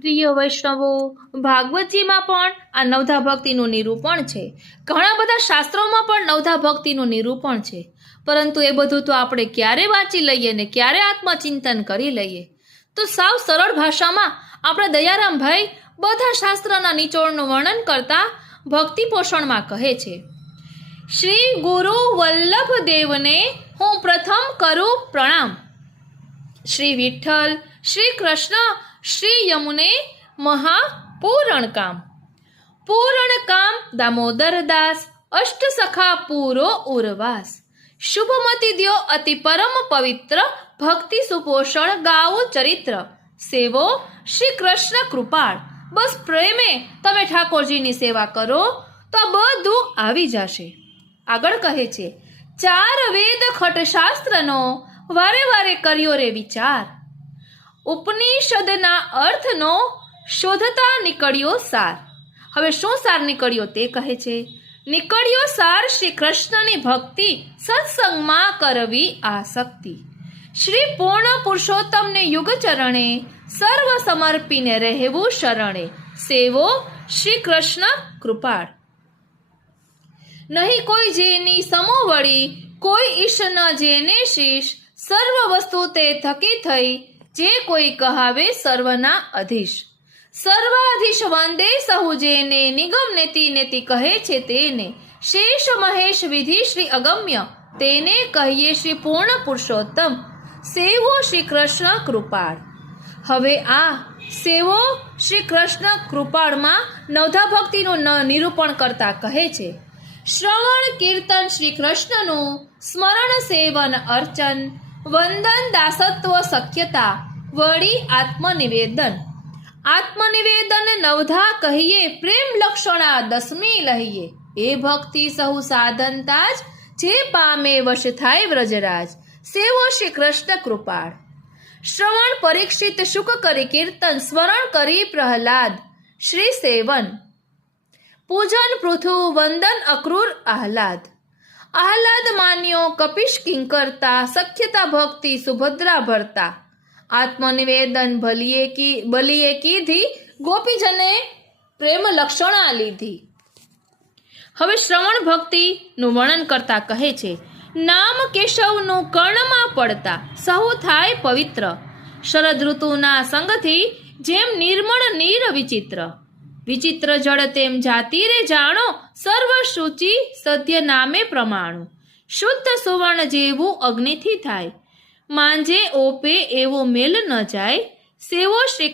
પ્રિય વૈષ્ણવો, ભાગવતજીમાં પણ આ નવધા ભક્તિનું નિરૂપણ છે. ઘણા બધા શાસ્ત્રોમાં પણ નવધા ભક્તિનું નિરૂપણ છે. પરંતુ એ બધું તો આપણે ક્યારે વાંચી લઈએ ને ક્યારે આત્મચિંતન કરી લઈએ. તો સાવ સરળ ભાષામાં આપણા દયારામભાઈ બધા શાસ્ત્રના નિચોડનું વર્ણન કરતા ભક્તિ પોષણમાં કહે છે, શ્રી ગુરુ વલ્લભ દેવને હું પ્રથમ કરું પ્રણામ. શ્રી વિઠ્ઠલ, શ્રી કૃષ્ણ, શ્રી યમુને મહાપૂરણ કામ. પૂરણ કામ દામોદર દાસ, અષ્ટ સખા પૂરો ઉર્વાસ. શુભમતી દ્યો અતિ પરમ પવિત્ર, ભક્તિ સુપોષણ ગાવું ચરિત્ર. સેવો શ્રી કૃષ્ણ કૃપાળ. બસ પ્રેમે તમે ઠાકોરજીની સેવા કરો તો આ બધું આવી જશે. આગળ કહે છે, ચાર વેદ ખટ શાસ્ત્રનો વારે વારે કર્યો રે વિચાર. ઉપનિષદના અર્થનો શોધતા નીકળ્યો સાર. હવે શું સાર નીકળ્યો તે કહે છે, નીકળ્યો સાર શ્રી કૃષ્ણની ભક્તિ, સત્સંગમાં કરવી આસક્તિ. શ્રી પૂર્ણ પુરુષોત્તમને યુગ ચરણે, સર્વ સમર્પીને રહેવું શરણે. સેવો શ્રી કૃષ્ણ કૃપાળ. નહીં કોઈ જેની સમો વળી, કોઈ ઈશ ન જેને શીશ. સર્વ વસ્તુ તે થકી થઈ, જે કોઈ કહાવે સર્વના અધીશ. સર્વાધીશ વંદે સહુ જેને, નિગમ નેતિ નેતિ કહે છે તેને. શેષ મહેશ વિધિ શ્રી અગમ્ય, તેને કહીએ શ્રી પૂર્ણ પુરુષોત્તમ. સેવો શ્રી કૃષ્ણ કૃપાળ. હવે આ સેવો શ્રી કૃષ્ણ કૃપાળમાં નવધા ભક્તિનું નિરૂપણ કરતા કહે છે, શ્રવણ કીર્તન શ્રી કૃષ્ણનું, સ્મરણ સેવન અર્ચન, વંદન દાસત્વ સખ્યતા, વળી આત્મનિવેદન. આત્મનિવેદન નવધા કહીએ, પ્રેમ લક્ષણા દસમી લહીએ. એ ભક્તિ સહુ સાધનતા જ, જે પામે વશ થાય વ્રજરાજ. સેવો શ્રી કૃષ્ણ કૃપાળ. શ્રવણ પરીક્ષિત શુક કરી કીર્તન, સ્મરણ કરી પ્રહલાદ શ્રી સેવન. પૂજન પૃથુ વંદન અક્રૂર આહલાદ. આહલાદ માન્યો કપિશ કિંકરતા, સખ્યતા ભક્તિ સુભદ્રા ભરતા. આત્મનિવેદન બલીએ કીધી, ગોપીજને પ્રેમ લક્ષણા લીધી. હવે શ્રવણ ભક્તિનું વર્ણન કરતા કહે છે, નામ કેશવનું કર્ણમાં પડતા, સહુ થાય પવિત્ર. શરદ ઋતુના સંગથી, જેમ નિર્મળ નીર વિચિત્ર. વિચિત્ર જળ તેમ જાતિ રે જાણો, સર્વ શુચિ સત્ય નામે પ્રમાણું. શુદ્ધ સુવર્ણ જેવું અગ્નિથી થાય, માંજે ઓપે એવો મેલ ન જાય. સેવો શ્રી